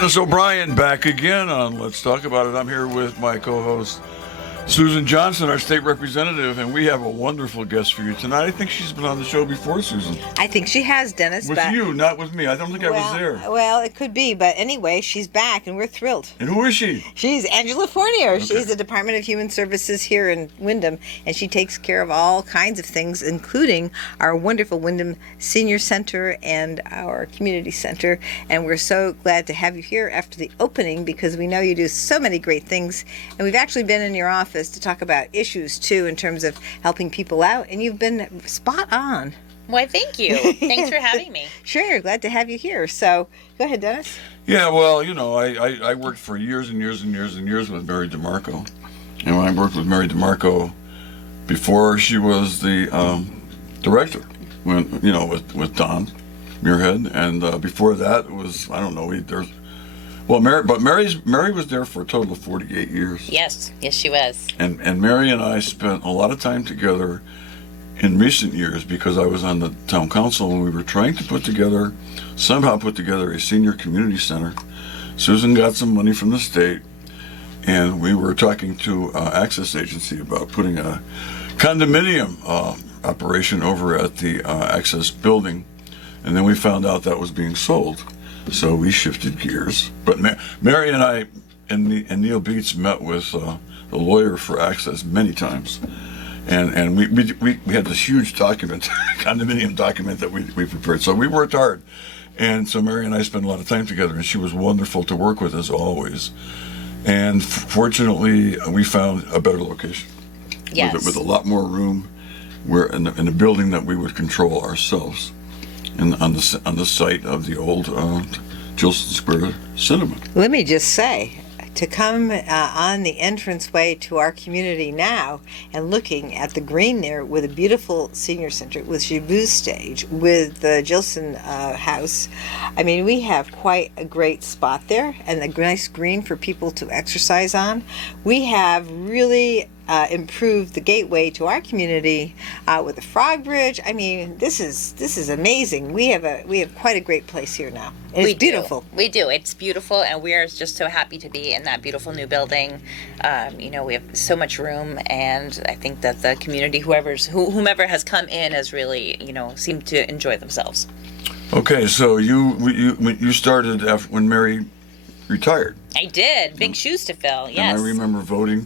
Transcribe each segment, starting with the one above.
Dennis O'Brien back again on Let's Talk About It. I'm here with my co-host, Susan Johnson, our state representative, and we have a wonderful guest for you tonight. I think she's been on the show before, Susan. I think she has, Dennis. With you, not with me. I don't think I was there. Well, it could be, but anyway, she's back, and we're thrilled. And who is she? She's Angela Fournier. Okay. She's the Department of Human Services here in Windham, and she takes care of all kinds of things, including our wonderful Windham Senior Center and our Community Center. And we're so glad to have you here after the opening because we know you do so many great things. And we've actually been in your office to talk about issues too in terms of helping people out, and you've been spot on. Why, thank you. Thanks for having me. Sure, glad to have you here. So go ahead, Dennis. Yeah, well, you know, I worked for years and years and years and years with Mary DeMarco. And I worked with Mary DeMarco before she was the director, when with Don Muirhead, and before that it was, I don't know, Mary was there for a total of 48 years. Yes, she was. And Mary and I spent a lot of time together in recent years because I was on the town council and we were trying to somehow put together a senior community center. Susan got some money from the state, and we were talking to Access Agency about putting a condominium operation over at the Access building, and then we found out that was being sold. So we shifted gears. But Mary and I and Neil Beats met with the lawyer for Access many times. And we had this huge document, condominium document that we prepared. So we worked hard. And so Mary and I spent a lot of time together, and she was wonderful to work with as always. And fortunately, we found a better location. Yes. With a lot more room in a building that we would control ourselves. On the site of the old Gilson Square Cinema. Let me just say, to come on the entranceway to our community now and looking at the green there with a beautiful senior center, with Giboux stage, with the Gilson house, I mean, we have quite a great spot there and a nice green for people to exercise on. We have really improved the gateway to our community with the Frog Bridge. I mean, this is amazing. We have quite a great place here now. And it's beautiful. We do. It's beautiful, and we are just so happy to be in that beautiful new building. We have so much room, and I think that the community, whomever has come in, has really, seemed to enjoy themselves. Okay, so you started after when Mary retired. I did. Big shoes to fill, yes. And I remember voting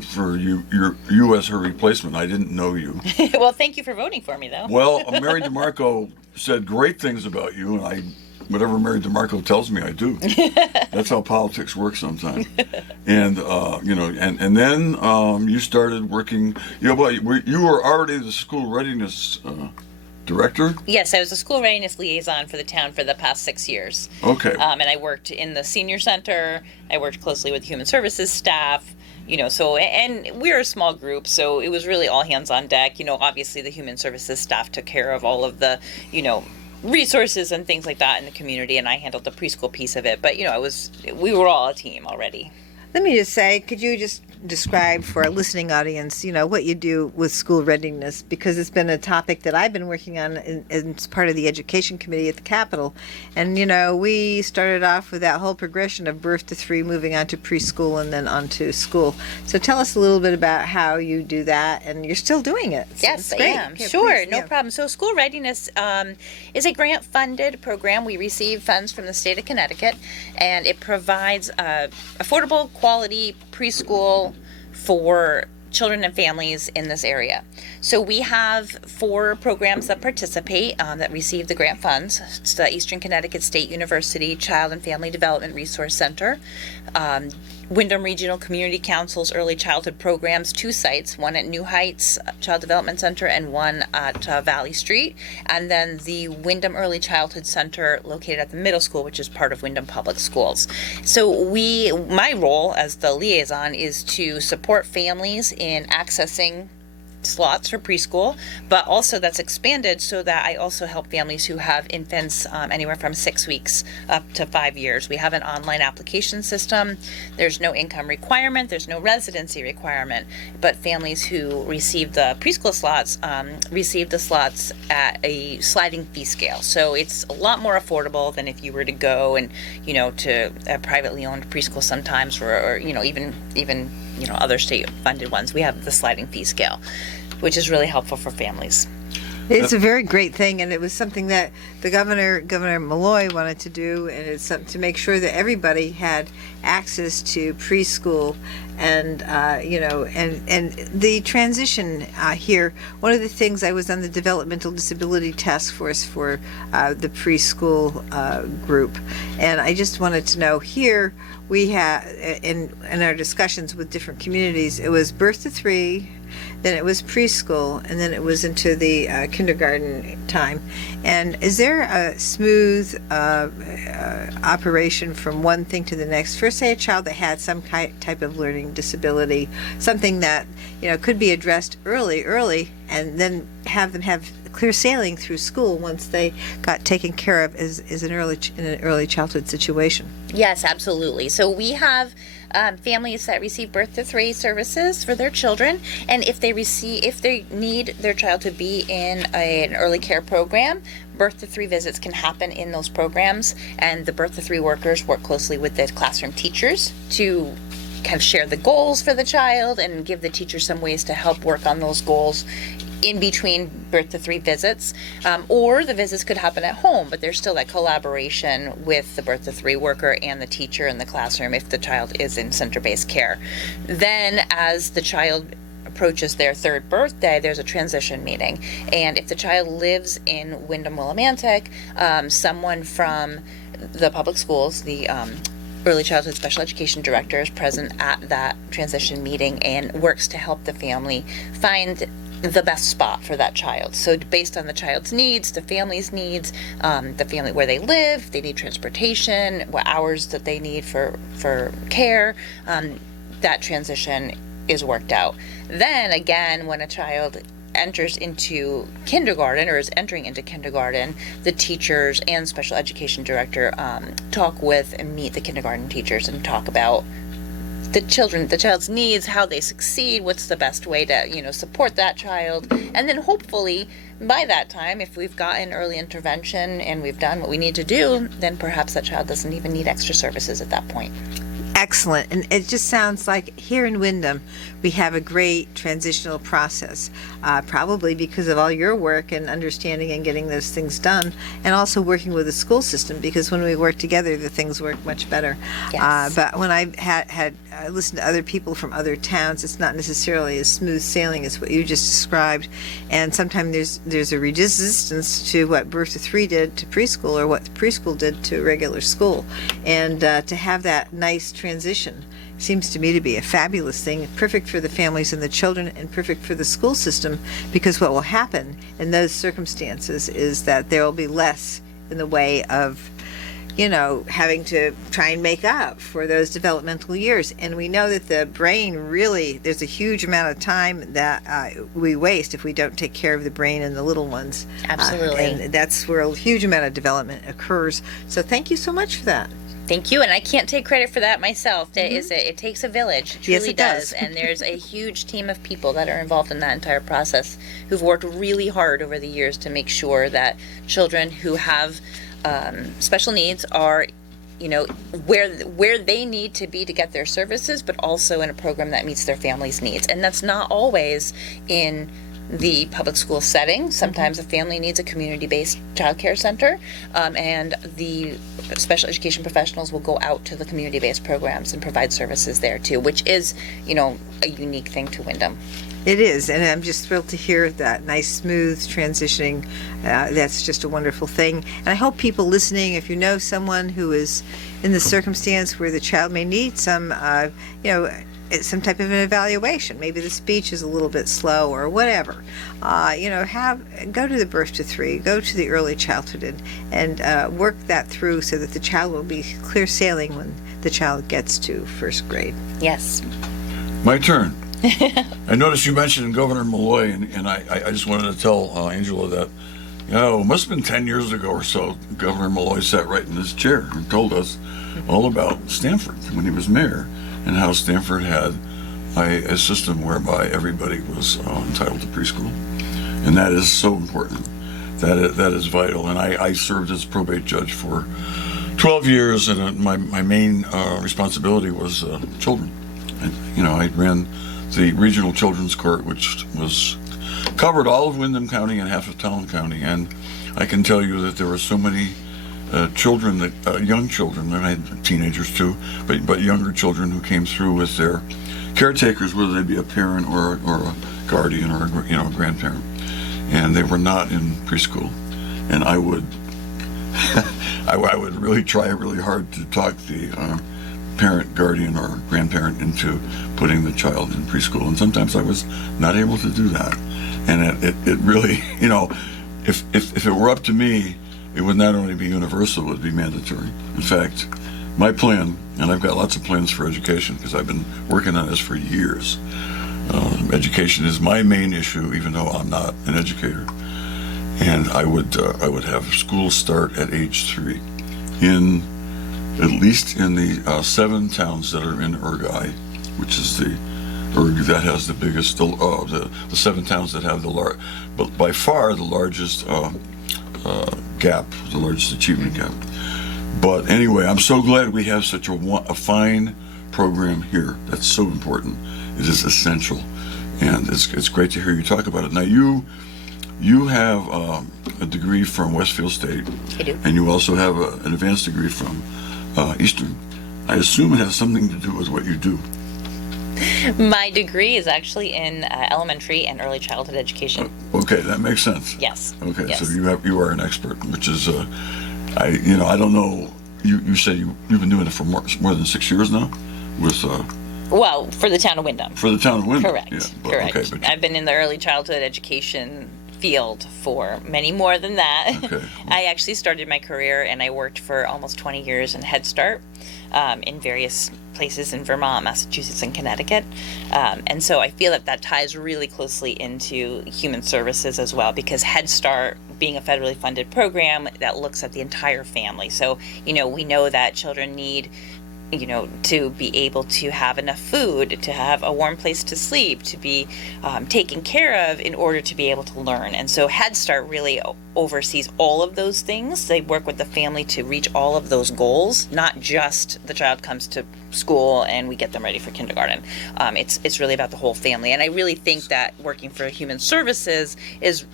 for you as her replacement. I didn't know you. Well, thank you for voting for me, though. Well, Mary DeMarco said great things about you, and whatever Mary DeMarco tells me, I do. That's how politics works sometimes. And and then you started working. You were already the school readiness director? Yes, I was a school readiness liaison for the town for the past 6 years. Okay. And I worked in the senior center. I worked closely with human services staff. And we're a small group, so it was really all hands on deck. Obviously the human services staff took care of all of the, resources and things like that in the community, and I handled the preschool piece of it. But we were all a team already. Let me just say, could you just describe for our listening audience, what you do with school readiness? Because it's been a topic that I've been working on as part of the education committee at the Capitol. And, we started off with that whole progression of birth to 3, moving on to preschool and then on to school. So tell us a little bit about how you do that, and you're still doing it. So yes, I am. Yeah, sure, please, no problem. So school readiness is a grant-funded program. We receive funds from the state of Connecticut, and it provides affordable, quality preschool for children and families in this area. So we have 4 programs that participate that receive the grant funds. It's the Eastern Connecticut State University Child and Family Development Resource Center, Windham Regional Community Council's early childhood programs, 2 sites, one at New Heights Child Development Center and one at Valley Street, and then the Windham Early Childhood Center located at the middle school, which is part of Windham Public Schools. So my role as the liaison is to support families in accessing slots for preschool, but also that's expanded so that I also help families who have infants anywhere from 6 weeks up to 5 years. We have an online application system. There's no income requirement, there's no residency requirement, but families who receive the preschool slots receive the slots at a sliding fee scale. So it's a lot more affordable than if you were to go and, to a privately owned preschool sometimes, or even other state funded ones. We have the sliding fee scale, which is really helpful for families. It's a very great thing, and it was something that the Governor Malloy, wanted to do, and it's something to make sure that everybody had access to preschool, and and the transition here. One of the things, I was on the developmental disability task force for the preschool group, and I just wanted to know, here we have in our discussions with different communities, it was birth to 3. Then it was preschool, and then it was into the kindergarten time. And is there a smooth operation from one thing to the next? First, say a child that had some type of learning disability, something that could be addressed early, and then have them have clear sailing through school once they got taken care of in an early childhood situation. Yes, absolutely. So we have families that receive birth to 3 services for their children, and if they need their child to be in an early care program, birth to 3 visits can happen in those programs, and the birth to 3 workers work closely with the classroom teachers to kind of share the goals for the child and give the teacher some ways to help work on those goals in between birth to 3 visits, or the visits could happen at home, but there's still that collaboration with the birth to 3 worker and the teacher in the classroom if the child is in center-based care. Then as the child approaches their 3rd birthday, there's a transition meeting, and if the child lives in Windham Willimantic, someone from the public schools, the early childhood special education director, is present at that transition meeting and works to help the family find the best spot for that child. So based on the child's needs, the family's needs, the family where they live, they need transportation, what hours that they need for care, that transition is worked out. Then again, when a child enters into kindergarten or is entering into kindergarten, the teachers and special education director talk with and meet the kindergarten teachers and talk about the child's needs, how they succeed, what's the best way to support that child, and then hopefully by that time, if we've gotten early intervention and we've done what we need to do, then perhaps that child doesn't even need extra services at that point. Excellent. And it just sounds like here in Windham, we have a great transitional process, probably because of all your work and understanding and getting those things done, and also working with the school system, because when we work together, the things work much better. Yes. But when I had listened to other people from other towns, it's not necessarily as smooth sailing as what you just described. And sometimes there's a resistance to what birth to 3 did to preschool, or what preschool did to regular school. And to have that nice transition seems to me to be a fabulous thing, perfect for the families and the children, and perfect for the school system, because what will happen in those circumstances is that there will be less in the way of having to try and make up for those developmental years. And we know that the brain really, there's a huge amount of time that we waste if we don't take care of the brain and the little ones. Absolutely. And that's where a huge amount of development occurs. So thank you so much for that. Thank you, and I can't take credit for that myself. It takes a village. It truly Yes, it does. And there's a huge team of people that are involved in that entire process who've worked really hard over the years to make sure that children who have special needs are where they need to be to get their services, but also in a program that meets their family's needs. And that's not always in the public school setting. Sometimes a family needs a community-based child care center, and the special education professionals will go out to the community-based programs and provide services there too, which is, a unique thing to Windham. It is, and I'm just thrilled to hear that nice, smooth transitioning. That's just a wonderful thing. And I hope people listening, if you know someone who is in the circumstance where the child may need some, some type of an evaluation, maybe the speech is a little bit slow or whatever, go to the birth to 3, go to the early childhood, and work that through so that the child will be clear sailing when the child gets to 1st grade. Yes. My turn. I noticed you mentioned Governor Malloy, and I just wanted to tell Angela that, it must have been 10 years ago or so, Governor Malloy sat right in his chair and told us all about Stamford when he was mayor, and how Stamford had a system whereby everybody was entitled to preschool. And that is so important. That is vital. And I served as probate judge for 12 years, and my main responsibility was children. I ran the regional children's court, which covered all of Windham County and half of Talon County. And I can tell you that there were so many children, young children, and I had teenagers too, but younger children who came through with their caretakers, whether they be a parent or a guardian or a grandparent, and they were not in preschool. And I would I would really try really hard to talk the parent, guardian, or grandparent into putting the child in preschool, and sometimes I was not able to do that. And it really, if it were up to me, it would not only be universal, it would be mandatory. In fact, my plan, and I've got lots of plans for education because I've been working on this for years. Education is my main issue, even though I'm not an educator. And I would have schools start at age 3, at least in the 7 towns that are in Urgai, which is the Urg that has the biggest, the 7 towns that have but by far the largest gap, the largest achievement gap. But anyway, I'm so glad we have such a fine program here. That's so important. It is essential, and it's great to hear you talk about it. Now you have a degree from Westfield State. I do. And you also have an advanced degree from Eastern. I assume it has something to do with what you do. My degree is actually in elementary and early childhood education. Okay, that makes sense. Yes. Okay, Yes. so you are an expert, which is I don't know. You said you've been doing it for more than 6 years now, with Well, for the town of Windham. for the town of Windham. Correct. Yeah, Correct. Okay, but I've been in the early childhood education field for many more than that. Okay. I actually started my career and I worked for almost 20 years in Head Start in various places in Vermont, Massachusetts, and Connecticut. And so I feel that ties really closely into human services as well, because Head Start, being a federally funded program that looks at the entire family. So, we know that children need to be able to have enough food, to have a warm place to sleep, to be taken care of in order to be able to learn. And so Head Start really oversees all of those things. They work with the family to reach all of those goals, not just the child comes to school and we get them ready for kindergarten. It's really about the whole family. And I really think that working for Human Services is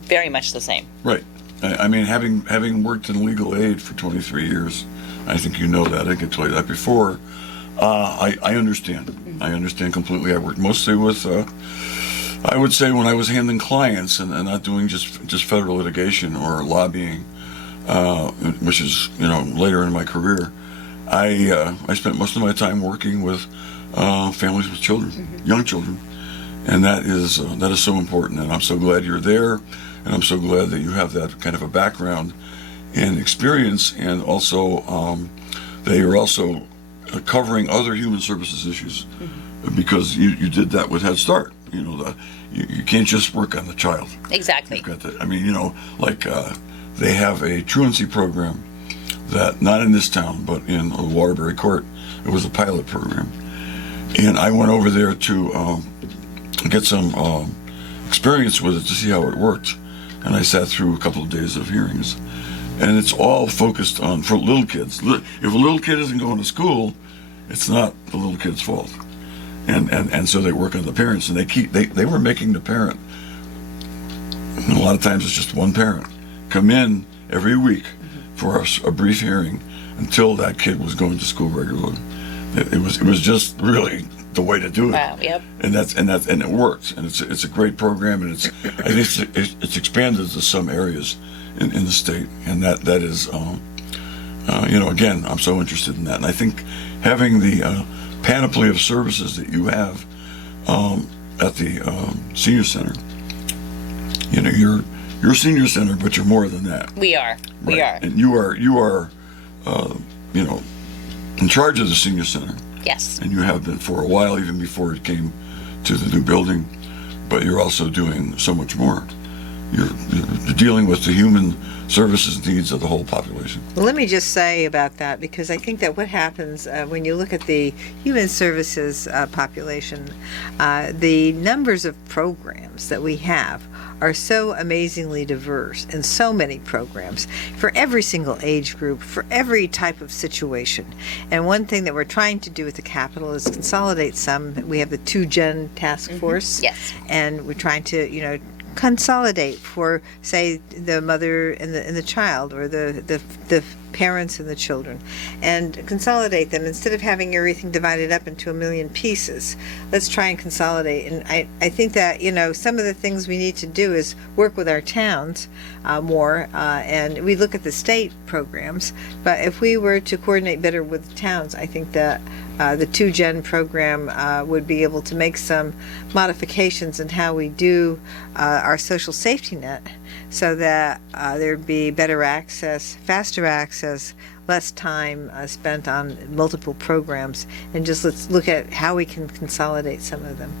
very much the same. right. I mean, having worked in legal aid for 23 years, I think you know that. I could tell you that before. I understand. I understand completely. I worked mostly with, I would say, when I was handling clients and not doing just federal litigation or lobbying, which is later in my career. I spent most of my time working with families with children, young children, and that is so important. And I'm so glad you're there, and I'm so glad that you have that kind of a background and experience, and also they are also covering other human services issues, because you did that with Head Start. You can't just work on the child. Exactly. You've got that. I mean, they have a truancy program that, not in this town, but in Waterbury Court, it was a pilot program. And I went over there to get some experience with it to see how it worked. And I sat through a couple of days of hearings. And it's all focused on, for little kids. If a little kid isn't going to school, it's not the little kid's fault. And so they work on the parents, and they were making the parent, and a lot of times it's just one parent, come in every week for a brief hearing until that kid was going to school regularly. It was just really the way to do it. Wow. Yep. And it works, and it's a great program, and I think it's expanded to some areas in the state, and that is again, I'm so interested in that, and I think having the panoply of services that you have at the senior center, you're a senior center, but you're more than that. We are. We Right. are. And you are in charge of the senior center, Yes. And you have been for a while, even before it came to the new building. But you're also doing so much more. You're dealing with the human services needs of the whole population. Well, let me just say about that, because I think that what happens when you look at the human services population, the numbers of programs that we have are so amazingly diverse, and so many programs for every single age group, for every type of situation. And one thing that we're trying to do with the Capitol is consolidate some. We have the 2Gen task force. Yes. And we're trying to, consolidate for, say, the mother and the child, or the parents and the children, and consolidate them instead of having everything divided up into a million pieces. Let's try and consolidate. And I think that some of the things we need to do is work with our towns more, and we look at the state programs, but if we were to coordinate better with the towns, I think that the 2Gen program would be able to make some modifications in how we do our social safety net, so that there'd be better access, faster access, less time spent on multiple programs, and just let's look at how we can consolidate some of them.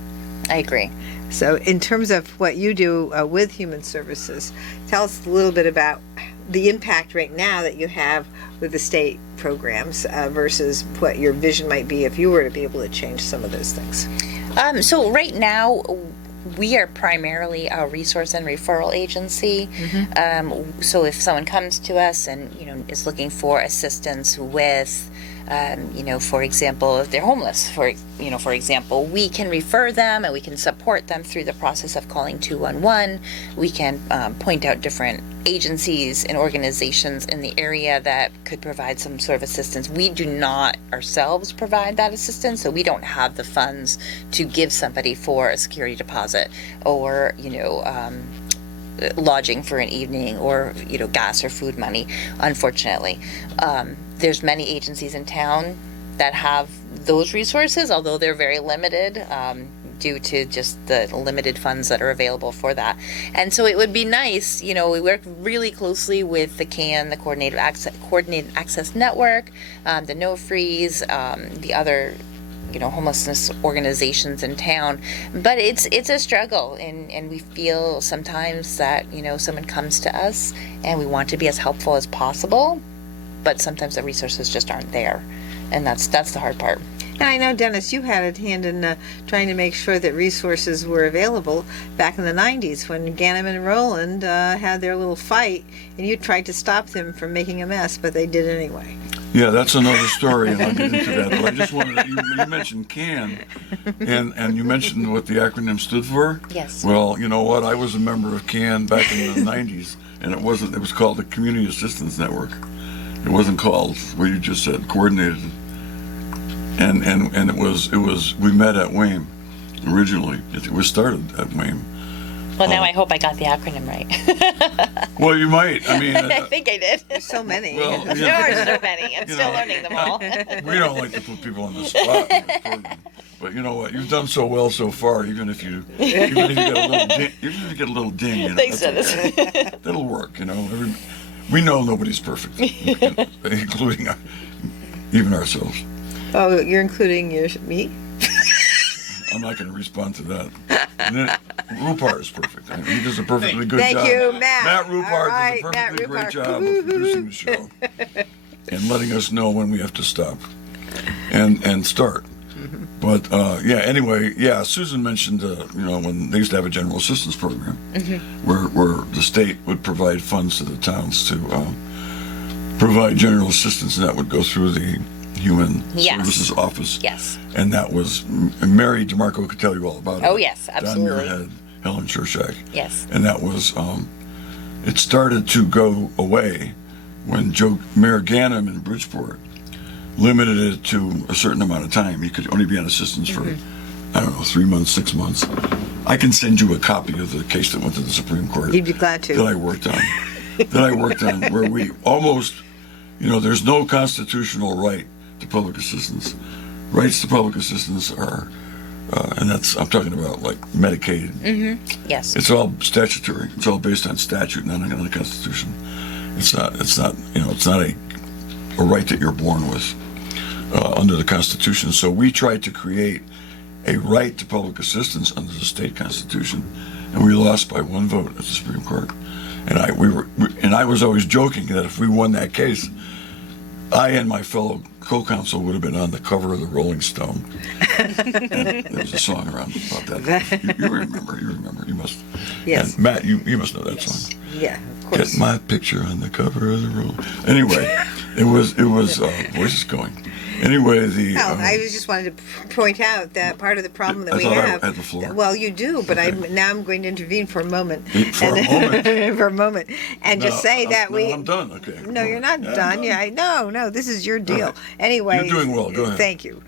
I agree. So in terms of what you do with human services, tell us a little bit about the impact right now that you have with the state programs versus what your vision might be if you were to be able to change some of those things. So right now, we are primarily a resource and referral agency. So if someone comes to us and is looking for assistance with, for example, if they're homeless, for example, we can refer them and we can support them through the process of calling 211. We can point out different agencies and organizations in the area that could provide some sort of assistance. We do not ourselves provide that assistance, so we don't have the funds to give somebody for a security deposit or, lodging for an evening, or gas or food money, unfortunately. There's many agencies in town that have those resources, although they're very limited due to just the limited funds that are available for that. And so it would be nice, we work really closely with the CAN, the Coordinated Access Network, the No Freeze, the other homelessness organizations in town, but it's a struggle, and we feel sometimes that someone comes to us and we want to be as helpful as possible, but sometimes the resources just aren't there, and that's the hard part. And I know, Dennis, you had a hand in trying to make sure that resources were available back in the 90s when Ganem and Roland had their little fight, and you tried to stop them from making a mess, but they did anyway. Yeah, that's another story, and I'll get into that. But I just wanted you mentioned CAN, and you mentioned what the acronym stood for. Yes. Well, you know what? I was a member of CAN back in the 90s, and it was called the Community Assistance Network. It wasn't called what you just said, coordinated. And it was we met at WAME originally. It was started at WAME. Well, now I hope I got the acronym right. Well, you might. I mean, I think I did. There's so many. well, There are so many. I'm still learning them all. we don't like to put people on the spot. But you know what? You've done so well so far. Even if you get a little ding, Thanks, that's Dennis. okay. That'll work. We know nobody's perfect, including even ourselves. Oh, you're including me? I'm not going to respond to that. And then, Rupar is perfect. I mean, he does a perfectly good Thank job. you, Matt. Matt Rupar All right, does a Matt perfectly great Rupar. job of producing the show and letting us know when we have to stop and start. But anyway, Susan mentioned when they used to have a general assistance program where the state would provide funds to the towns to provide general assistance, and that would go through the Human Services Office. Yes. And that was Mary DeMarco could tell you all about it. Oh, yes, absolutely. Don Muirhead, Helen Shershak. Yes. And that was it started to go away when Mayor Ganem in Bridgeport limited it to a certain amount of time. You could only be on assistance for, 3 months, 6 months. I can send you a copy of the case that went to the Supreme Court. You'd be glad to. That I worked on. Where we almost, there's no constitutional right to public assistance. Rights to public assistance are, and I'm talking about like Medicaid. Yes. It's all statutory. It's all based on statute, not on the Constitution. It's not a right that you're born with. under the Constitution. So we tried to create a right to public assistance under the state constitution, and we lost by 1 vote at the Supreme Court. And I was always joking that if we won that case, I and my fellow co-counsel would have been on the cover of the Rolling Stone. And there was a song around about that. You remember, you must. Yes. And Matt, you must know that song. Yeah, of course. Get my picture on the cover of the Rolling. Anyway, it was voices going. Anyway, I just wanted to point out that part of the problem that I we thought I have. had the floor. Well, you do, but Okay. now I'm going to intervene for a moment. For a moment? For a moment, and just say that we. I'm done. Okay. No, you're not Yeah, done. I'm Yeah, no, this is your deal. right. Anyway, You're doing well. Go ahead. Thank you.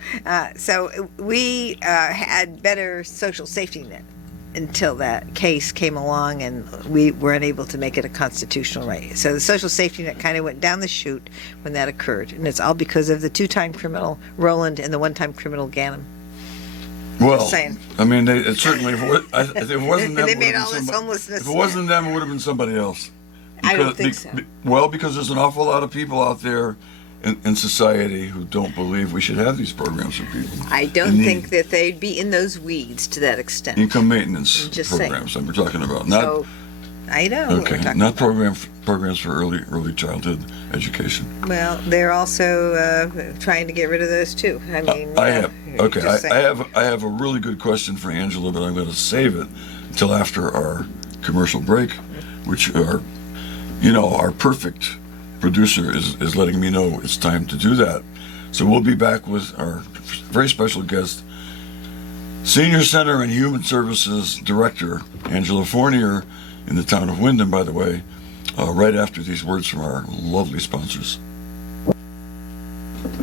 So we had better social safety net until that case came along, and we were unable to make it a constitutional right. So the social safety net kind of went down the chute when that occurred, and it's all because of the 2-time criminal Roland and the 1-time criminal Ganem. Well, saying. I mean, it certainly, if it wasn't them, They it would made have all been this somebody. homelessness. If it wasn't them, it would have been somebody else. I don't think so. Well, because there's an awful lot of people out there in society who don't believe we should have these programs for people. I don't in need. think that they'd be in those weeds to that extent. Income maintenance Just saying. programs that we're talking about, not So I know. what we're okay, talking not about. programs for early childhood education. Well, they're also trying to get rid of those too. I mean, I have okay. just saying. I have a really good question for Angela, but I'm going to save it until after our commercial break, which our perfect producer is letting me know it's time to do that. So we'll be back with our very special guest, Senior Center and Human Services Director Angela Fournier in the town of Windham, by the way, right after these words from our lovely sponsors.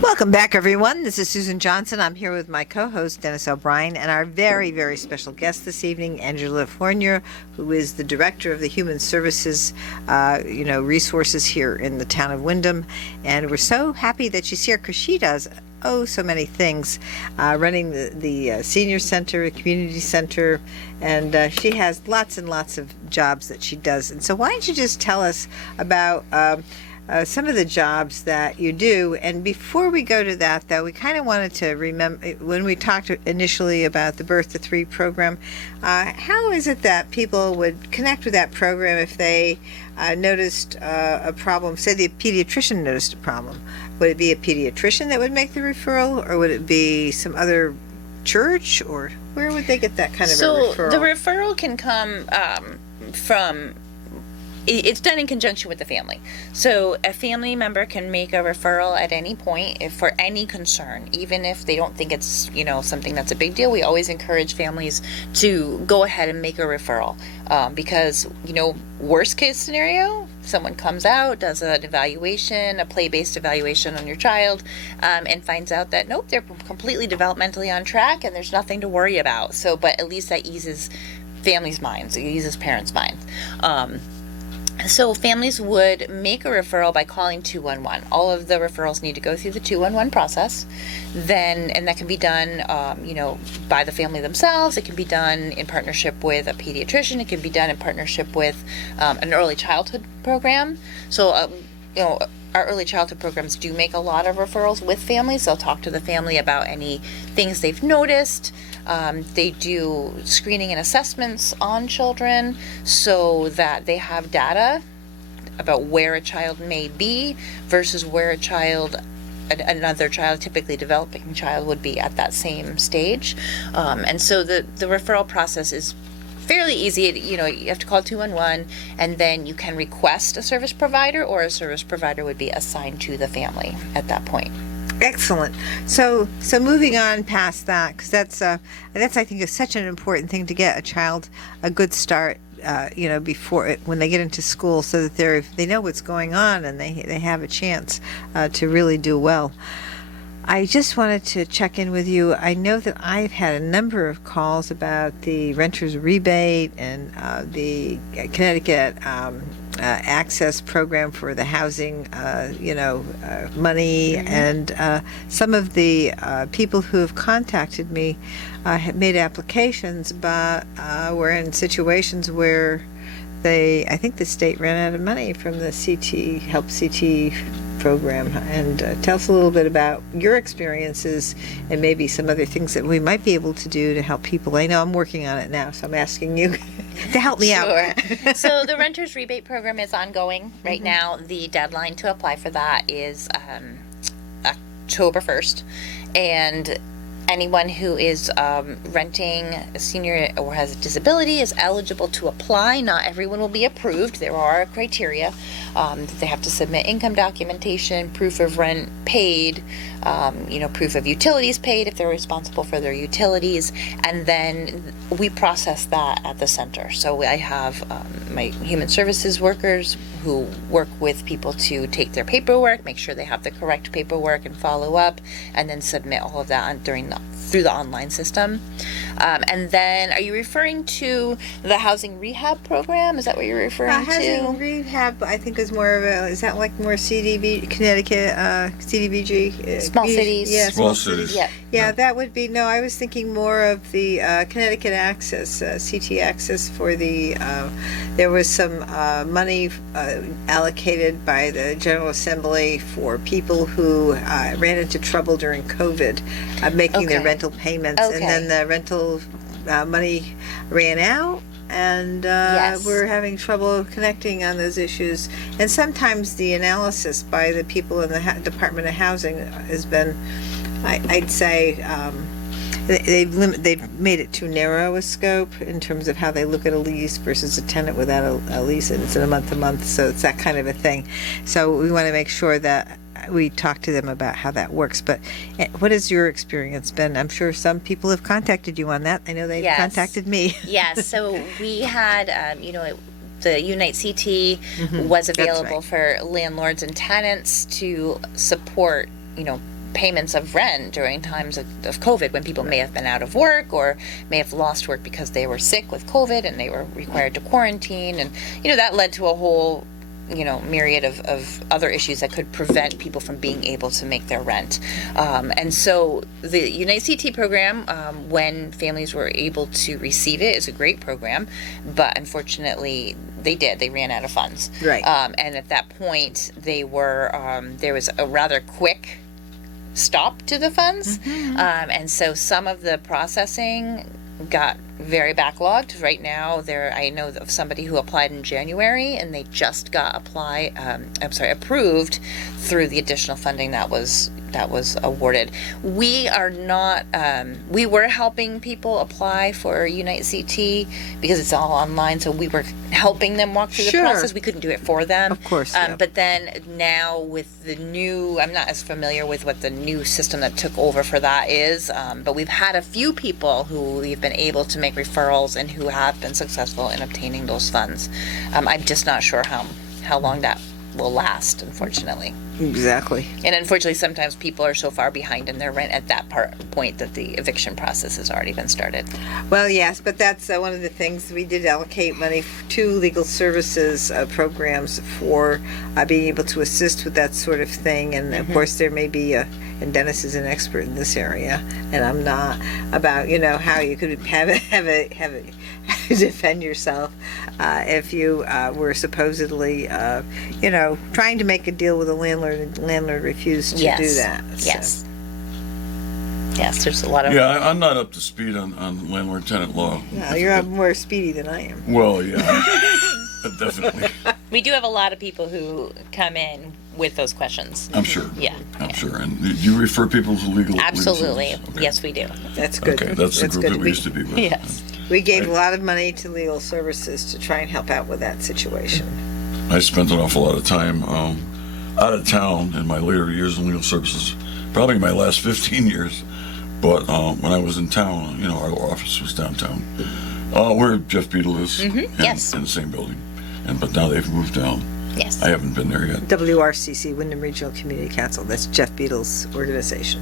Welcome back, everyone. This is Susan Johnson. I'm here with my co-host, Dennis O'Brien, and our very, very special guest this evening, Angela Fournier, who is the Director of the Human Services, resources here in the town of Windham. And we're so happy that she's here because she does so many things, running the senior center, community center, and she has lots and lots of jobs that she does. And so why don't you just tell us about some of the jobs that you do. And before we go to that, though, we kind of wanted to remember, when we talked initially about the Birth to 3 program, how is it that people would connect with that program if they noticed a problem? Say the pediatrician noticed a problem. Would it be a pediatrician that would make the referral, or would it be some other church, or where would they get that kind of a referral? So the referral can come from, it's done in conjunction with the family. So a family member can make a referral at any point for any concern, even if they don't think it's something that's a big deal. We always encourage families to go ahead and make a referral because worst case scenario, someone comes out, does an evaluation, a play-based evaluation on your child, and finds out that nope, they're completely developmentally on track and there's nothing to worry about. So, but at least that eases families' minds, it eases parents' minds. So families would make a referral by calling 211. All of the referrals need to go through the 211 process. And that can be done, by the family themselves. It can be done in partnership with a pediatrician. It can be done in partnership with an early childhood program. So, our early childhood programs do make a lot of referrals with families. They'll talk to the family about any things they've noticed. They do screening and assessments on children so that they have data about where a child may be versus where another child, typically developing child, would be at that same stage. And so the referral process is fairly easy. You have to call 211, and then you can request a service provider, or a service provider would be assigned to the family at that point. Excellent. So moving on past that, because that's I think is such an important thing to get a child a good start, before when they get into school, so that they know what's going on and they have a chance to really do well. I just wanted to check in with you. I know that I've had a number of calls about the renter's rebate and the Connecticut access program for the housing, money. And some of the people who have contacted me have made applications, but were in situations where I think the state ran out of money from the CT program. And tell us a little bit about your experiences and maybe some other things that we might be able to do to help people. I know I'm working on it now, so I'm asking you to help me out. Sure. So the renters rebate program is ongoing right now. The deadline to apply for that is October 1st. And anyone who is renting a senior or has a disability is eligible to apply. Not everyone will be approved. There are criteria. They have to submit income documentation, proof of rent paid, proof of utilities paid if they're responsible for their utilities, and then we process that at the center. So I have my human services workers who work with people to take their paperwork, make sure they have the correct paperwork and follow up, and then submit all of that through the online system. And then, are you referring to the housing rehab program? Is that what you're referring to? Housing rehab, I think, is more of is that like more CDB, Connecticut, CDBG? Small cities. Yeah, Small cities. Yeah. Yeah, that would be, no, I was thinking more of the Connecticut Access, CT Access for the, there was some money allocated by the General Assembly for people who ran into trouble during COVID, making their Okay. rental payments. Okay. And then the rental money ran out. And Yes. we're having trouble connecting on those issues. And sometimes the analysis by the people in the Department of Housing has been, I'd say, they've made it too narrow a scope in terms of how they look at a lease versus a tenant without a lease, and it's in a month-to-month, so it's that kind of a thing. So we want to make sure that we talk to them about how that works. But what has your experience been? I'm sure some people have contacted you on that. I know they've Yes. contacted me. Yes, so we had, the Unite CT was available right. for landlords and tenants to support, payments of rent during times of COVID when people may have been out of work or may have lost work because they were sick with COVID and they were required to quarantine. And, that led to a whole myriad of other issues that could prevent people from being able to make their rent. And so the Unite CT program, when families were able to receive it, is a great program, but unfortunately they ran out of funds. Right. And at that point there was a rather quick stop to the funds. And so some of the processing got very backlogged. Right now, I know of somebody who applied in January, and they just got approved through the additional funding that was awarded. We are not. We were helping people apply for Unite CT because it's all online, so we were helping them walk through the Sure. process. We couldn't do it for them, Of course, yeah. But then now with the new, I'm not as familiar with what the new system that took over for that is, but we've had a few people who we've been able to make referrals and who have been successful in obtaining those funds. I'm just not sure how long that will last, unfortunately. Exactly. And unfortunately, sometimes people are so far behind in their rent at that point that the eviction process has already been started. Well, yes, but that's one of the things. We did allocate money to legal services programs for being able to assist with that sort of thing. And of course, there may be and Dennis is an expert in this area, and I'm not, about how you could have a defend yourself if you were supposedly trying to make a deal with a landlord and the landlord refused to do that. Yes. Yes, there's a lot of... Yeah, I'm not up to speed on landlord-tenant law. No, you're more speedy than I am. Well, yeah, definitely. We do have a lot of people who come in with those questions. I'm sure. Yeah. I'm sure. And you refer people to legal Absolutely. services? Okay. Yes, we do. That's good. Okay, that's the group good. that we used to be with. Yes. We gave a lot of money to legal services to try and help out with that situation. I spent an awful lot of time out of town in my later years in legal services, probably my last 15 years. But when I was in town, our office was downtown, where Jeff Beadle is, yes. in the same building. But now they've moved down. Yes. I haven't been there yet. WRCC, Wyndham Regional Community Council. That's Jeff Beadle's organization.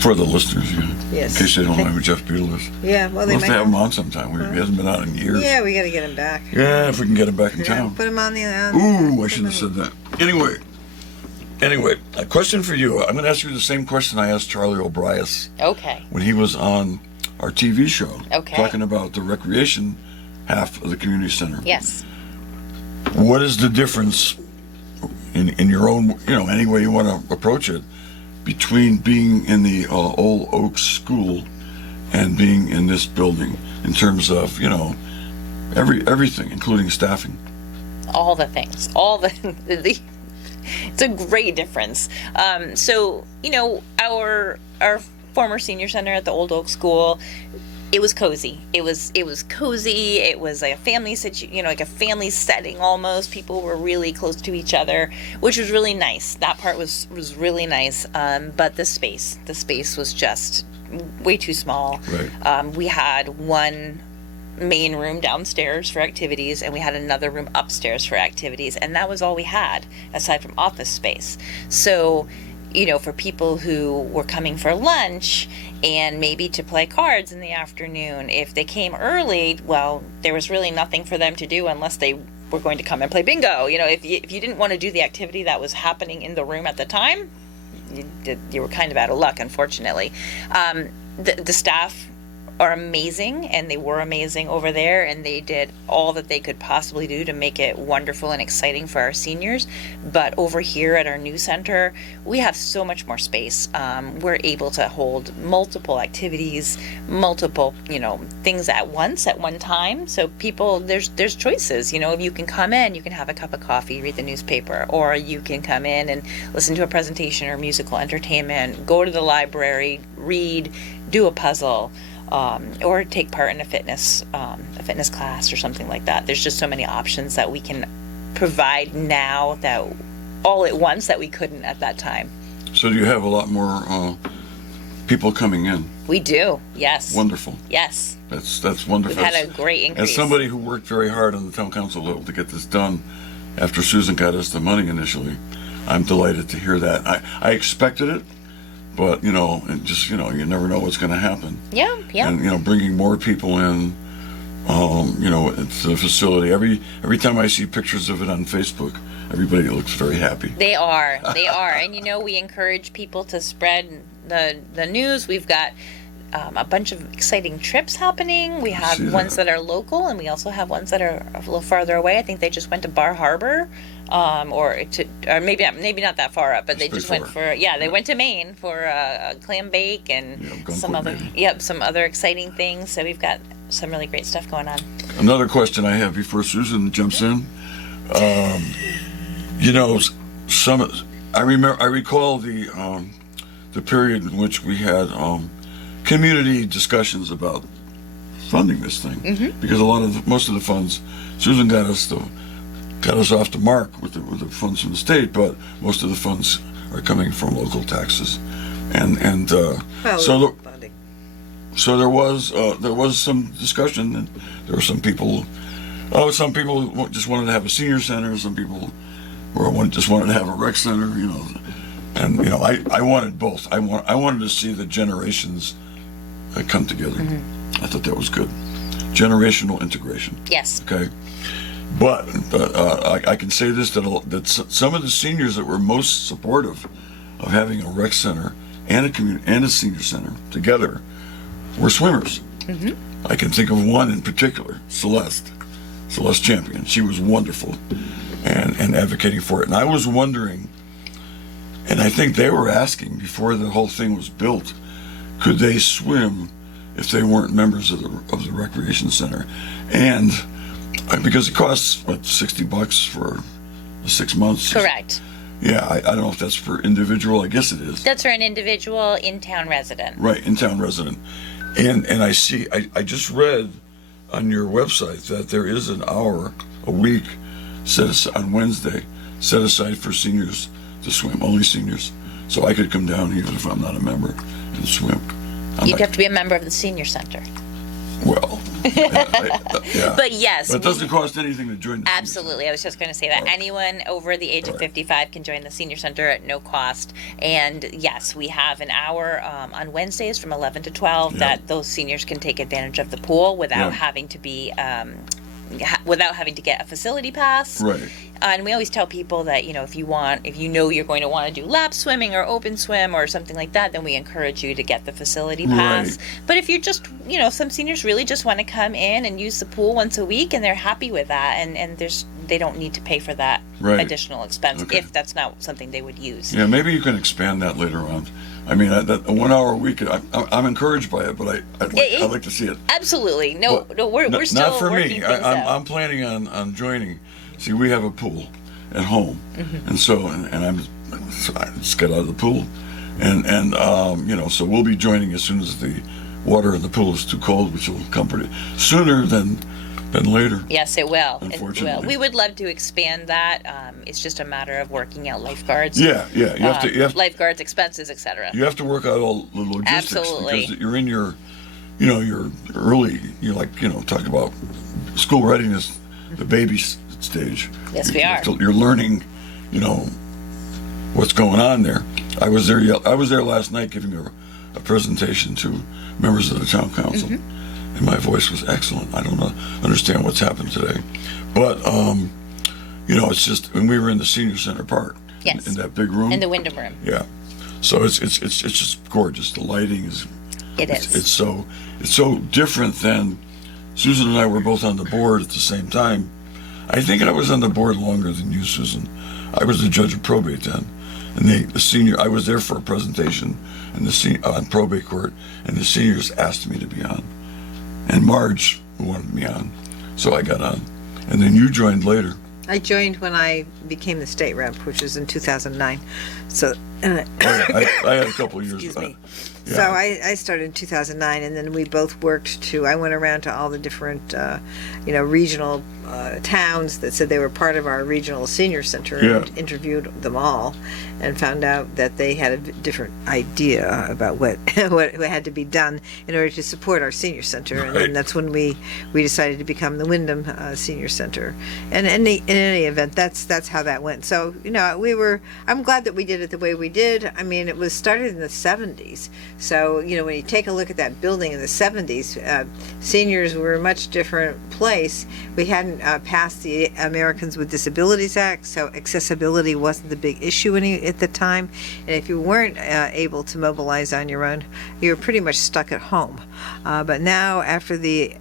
For the listeners, yeah. Yes. In case they don't know who Jeff Beadle is. Yeah, well, they We'll have might to have him on sometime. He hasn't been on in years. Yeah, we got to get him back. Yeah, if we can get him back in Yeah, town. put him on the... Ooh, I shouldn't have said that. Anyway, a question for you. I'm going to ask you the same question I asked Charlie O'Brien Okay. when he was on our TV show. Okay. Talking about the recreation half of the community center. Yes. What is the difference in your own, any way you want to approach it, between being in the Old Oaks School and being in this building in terms of, everything, including staffing? All the things, it's a great difference. So, our former senior center at the Old Oak School, it was cozy. It was cozy. It was like a family like a family setting almost. People were really close to each other, which was really nice. That part was really nice. But the space was just way too small. Right. We had one main room downstairs for activities, and we had another room upstairs for activities, and that was all we had aside from office space. So, for people who were coming for lunch and maybe to play cards in the afternoon, if they came early, well, there was really nothing for them to do unless they were going to come and play bingo. If you didn't want to do the activity that was happening in the room at the time, you were kind of out of luck, unfortunately. The staff are amazing, and they were amazing over there, and they did all that they could possibly do to make it wonderful and exciting for our seniors. But over here at our new center, we have so much more space. We're able to hold multiple activities, multiple things at one time. So people, there's choices. You can come in, you can have a cup of coffee, read the newspaper, or you can come in and listen to a presentation or musical entertainment, go to the library, read, do a puzzle, or take part in a fitness class or something like that. There's just so many options that we can provide now, that all at once, that we couldn't at that time. So do you have a lot more people coming in? We do, yes. Wonderful. Yes. That's wonderful. We've had a great increase. As somebody who worked very hard on the town council level to get this done after Susan got us the money initially, I'm delighted to hear that. I expected it, but it just you never know what's going to happen. Yeah. And bringing more people in, it's the facility. Every time I see pictures of it on Facebook, everybody looks very happy. They are, and we encourage people to spread the news. We've got a bunch of exciting trips happening. We have ones that are local, and we also have ones that are a little farther away. I think they just went to Bar Harbor, or maybe not that far up, but they just went they went to Maine for a clam bake and some other exciting things. So we've got some really great stuff going on. Another question I have before Susan jumps in. I recall the period in which we had community discussions about funding this thing, because most of the funds, Susan got us off the mark with the funds from the state, but most of the funds are coming from local taxes, so there was some discussion, and there were some people just wanted to have a senior center, some people just wanted to have a rec center, and I wanted both. I wanted to see the generations come together. I thought that was good. Generational integration. Yes. Okay. But I can say this, that some of the seniors that were most supportive of having a rec center and a senior center together were swimmers. I can think of one in particular, Celeste Champion. She was wonderful and advocating for it. And I was wondering, and I think they were asking before the whole thing was built, could they swim if they weren't members of the recreation center? And because it costs $60 for 6 months. Correct. Yeah, I don't know if that's for individual. I guess it is. That's for an individual in-town resident. Right, in-town resident. And I just read on your website that there is an hour a week on Wednesday set aside for seniors to swim, only seniors. So I could come down even if I'm not a member and swim. You'd have to be a member of the senior center. Well, yeah. But yes. But it doesn't cost anything to join the Absolutely. I was just going to say that. Right. Anyone over the age of 55 can join the senior center at no cost. And yes, we have an hour on Wednesdays from 11 to 12 that those seniors can take advantage of the pool without having to be without having to get a facility pass. Right. And we always tell people that, if you're going to want to do lap swimming or open swim or something like that, then we encourage you to get the facility pass. Right. But if you're just, some seniors really just want to come in and use the pool once a week, and they're happy with that, and they don't need to pay for that Right. additional expense Okay. if that's not something they would use. Yeah, maybe you can expand that later on. I mean, that a 1 hour a week, I'm encouraged by it, but I'd like to see it. Absolutely. No, But no, we're still not for working me. things out. I'm planning on joining. See, we have a pool at home, and so I just get out of the pool, and so we'll be joining as soon as the water in the pool is too cold, which will come pretty sooner than later. Yes, it will. It will. Unfortunately. We would love to expand that. It's just a matter of working out lifeguards. Yeah. You have to lifeguards, expenses, etc. you have to work out all the logistics Absolutely. because you're in your early. Talk about school readiness, the baby stage. Yes, we are. You're learning, what's going on there. I was there last night giving a presentation to members of the town council, and my voice was excellent. I don't understand what's happened today, but it's just when we were in the senior center part, Yes. in that big room, In the Wyndham Room. yeah. So it's just gorgeous. The lighting is It is. it's so different than Susan and I were both on the board at the same time. I think I was on the board longer than you, Susan. I was the judge of probate then, and the senior. I was there for a presentation on probate court, and the seniors asked me to be on, and Marge wanted me on, so I got on, and then you joined later. I joined when I became the state rep, which was in 2009. So, I had a couple of years. excuse me. Yeah. So I started in 2009, and then we both worked I went around to all the different, regional towns that said they were part of our regional senior center, and Yeah. interviewed them all, and found out that they had a different idea about what what had to be done in order to support our senior center, and then Right. that's when we decided to become the Wyndham Senior Center. And in any event, that's how that went. So I'm glad that we did it the way we did. I mean, it was started in the 70s. So, when you take a look at that building in the 70s, seniors were a much different place. We hadn't passed the Americans with Disabilities Act, so accessibility wasn't the big issue at the time. And if you weren't able to mobilize on your own, you were pretty much stuck at home. But now, after the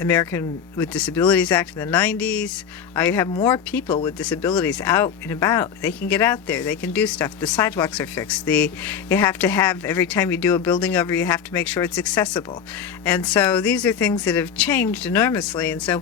American with Disabilities Act in the 90s, you have more people with disabilities out and about. They can get out there. They can do stuff. The sidewalks are fixed. You have to have, every time you do a building over, you have to make sure it's accessible. And so these are things that have changed enormously. And so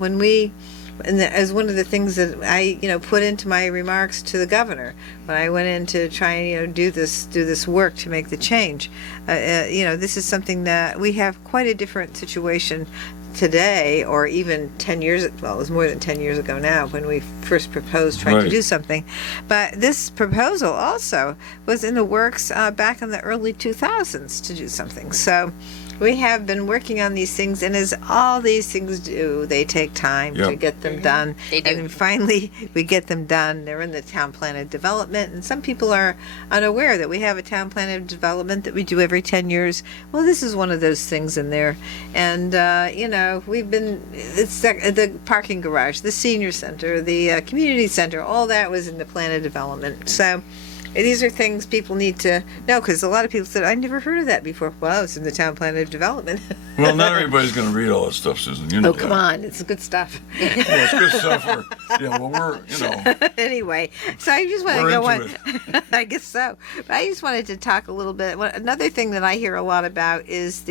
as one of the things that I, put into my remarks to the governor when I went in to try and, do this work to make the change, this is something that we have quite a different situation today, or even 10 years, well, it was more than 10 years ago now when we first proposed trying to Right. do something. But this proposal also was in the works back in the early 2000s to do something. So we have been working on these things, and as all these things do, they take time to Yep. get them done. They do. And then finally, we get them done. They're in the town plan of development, and some people are unaware that we have a town plan of development that we do every 10 years. Well, this is one of those things in there. And, it's the parking garage, the senior center, the community center, all that was in the plan of development. So these are things people need to know, because a lot of people said, I never heard of that before. Well, it's in the town plan of development. Well, not everybody's going to read all that stuff, Susan. You know Oh, that. come on. It's good stuff. Well, it's good stuff. We're Anyway, so I just want to We're go into on. I guess so. But I just wanted to talk a little bit. Another thing that I hear a lot about is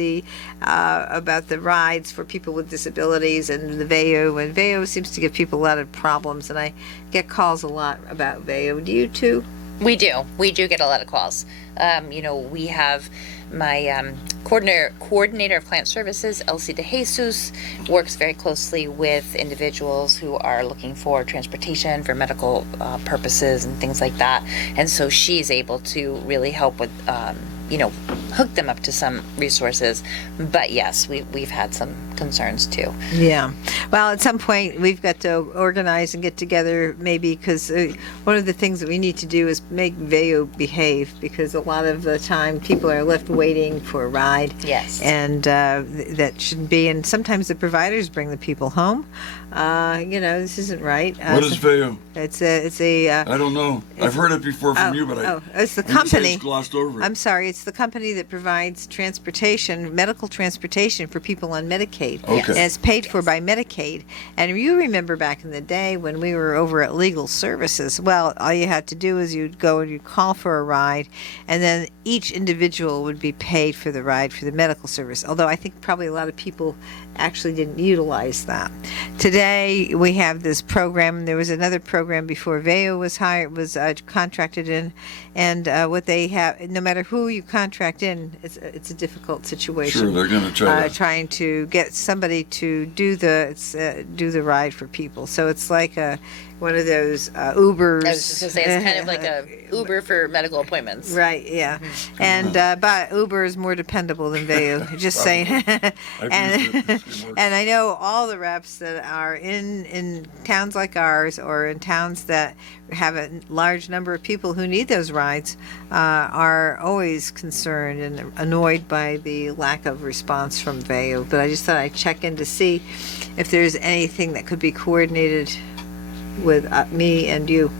about the rides for people with disabilities and the VEO. And VEO seems to give people a lot of problems, and I get calls a lot about VEO. Do you too? We do. We do get a lot of calls. We have my coordinator of client services, Elsie DeJesus, works very closely with individuals who are looking for transportation for medical purposes and things like that. And so she's able to really help with, hook them up to some resources. But yes, we've had some concerns too. Yeah. Well, at some point, we've got to organize and get together, maybe, because one of the things that we need to do is make VEO behave, because a lot of the time people are left waiting for a ride. Yes. And that shouldn't be. And sometimes the providers bring the people home. This isn't right. what is VEO? It's a I don't know. I've heard it before from you, but it's the and you say company. it's glossed over. I'm sorry, it's the company that provides transportation, medical transportation for people on Medicaid. Okay. And it's paid for by Medicaid. And you remember back in the day when we were over at Legal Services, well, all you had to do is you'd go and you'd call for a ride, and then each individual would be paid for the ride for the medical service. Although I think probably a lot of people actually didn't utilize that. Today we have this program. There was another program before VEO was contracted in, and what they have, no matter who you contract in, it's a difficult situation. Sure, they're going to Trying to get somebody to do the ride for people. So it's like one of those Ubers. I was just gonna say it's kind of like a Uber for medical appointments. Right, yeah. And but Uber is more dependable than VEO. Just saying. And I know all the reps that are in towns like ours, or in towns that have a large number of people who need those rides, are always concerned and annoyed by the lack of response from VEO. But I just thought I'd check in to see if there's anything that could be coordinated with me and you.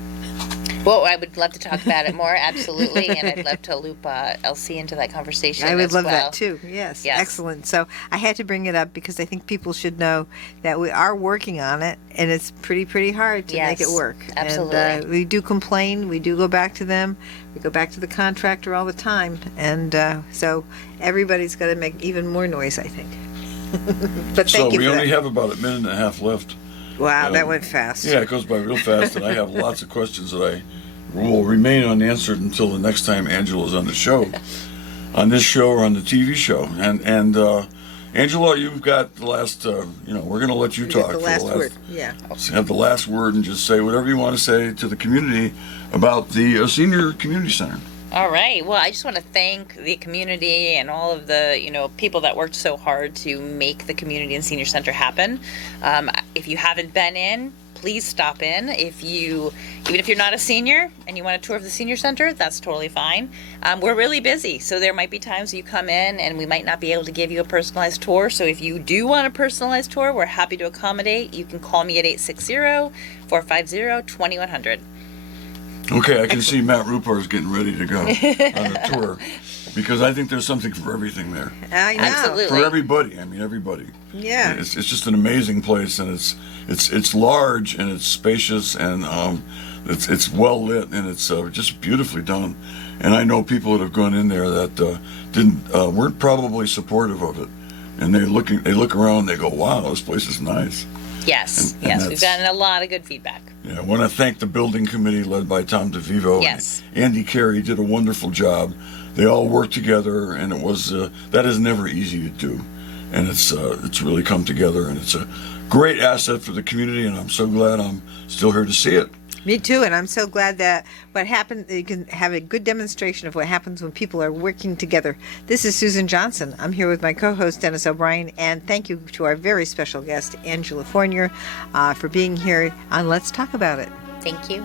Well, I would love to talk about it more, absolutely, and I'd love to loop LC into that conversation. I would as love well. that too. Yes, Yes. excellent. So I had to bring it up because I think people should know that we are working on it, and it's pretty hard to make it Yes, work. absolutely. And we do complain. We do go back to them. We go back to the contractor all the time, and so everybody's got to make even more noise, I think. But So thank you we for only that. have about a minute and a half left. Wow, that went fast. Yeah, it goes by real fast, and I have lots of questions that I will remain unanswered until the next time Angela's on the show, on this show or on the TV show. And Angela, you've got the last. We're going to let you You talk. get the for last word. Yeah. Have the last word and just say whatever you want to say to the community about the senior community center. All right. Well, I just want to thank the community and all of the, people that worked so hard to make the community and senior center happen. If you haven't been in, please stop in. Even if you're not a senior and you want a tour of the senior center, that's totally fine. We're really busy, so there might be times you come in and we might not be able to give you a personalized tour. So if you do want a personalized tour, we're happy to accommodate. You can call me at 860-450-2100. Okay, I can see Matt Rupar is getting ready to go on the tour, because I think there's something for everything there. I know. Absolutely. For everybody. I mean, everybody. Yeah. It's just an amazing place, and it's large and it's spacious, and it's well lit, and it's just beautifully done. And I know people that have gone in there that weren't probably supportive of it, and they look around and they go, "Wow, this place is nice." Yes, And yes. that's- We've gotten a lot of good feedback. Yeah, I want to thank the building committee led by Tom DeVivo. Yes. And Andy Carey did a wonderful job. They all worked together, and it was that is never easy to do, and it's really come together, and it's a great asset for the community, and I'm so glad I'm still here to see it. Me too, and I'm so glad that what happened, you can have a good demonstration of what happens when people are working together. This is Susan Johnson. I'm here with my co-host, Dennis O'Brien, and thank you to our very special guest, Angela Fournier, for being here on Let's Talk About It. Thank you.